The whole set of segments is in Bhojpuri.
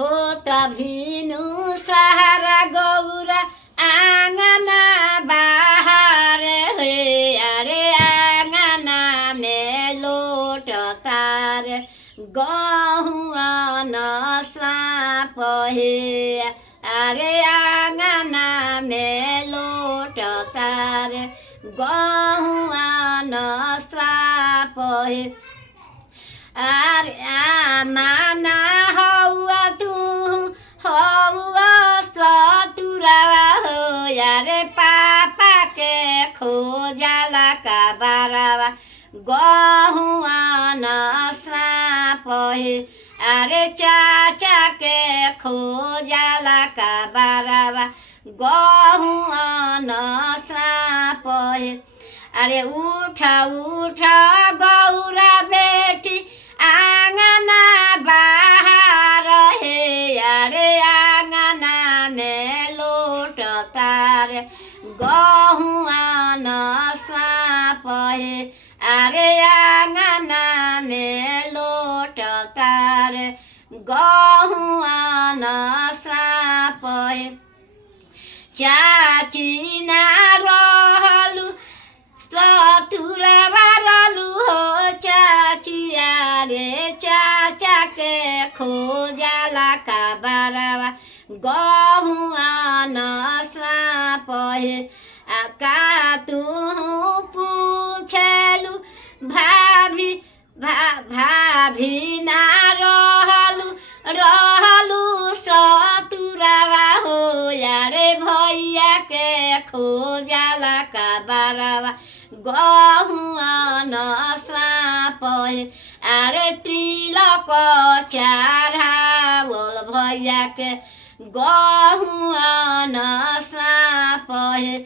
होता भिनु सहारा गौरा आंगना बाहर हे अरे आंगना में लोट तार गहुआ न साप हे अरे आंगना में लोट तार गहुआ न साप हे अरे आमाना हौआ तू हौआ सतुरा हो यारे पापा के खोजाला का बारावा गहुआ न साप हे अरे चाचा के खोजाला का बारावा गहुआ न साप हे अरे उठा उठा गौरा बेटी आंगना बाहर हे अरे आंगना में लोट तार गहुआ न साप हे अरे आंगना में लोट तार गहुआ न साप हे चाची ना रहलु सतुरवा रहलु हो चाचिया रे चाचा के खोजाला का बारावा गहुआ न साप हे का तू पूछलु भाभी भाभी ना रहलु सतुरवा हो यारे भैया के खोजाला का बारावा गहुआ न साप हे अरे तिलक चढ़ावल भैया के गहुआ न साप हे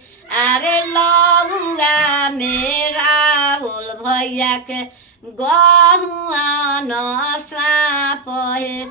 अरे लौरा मेरा बोल भैया के गहुआ न साप हे।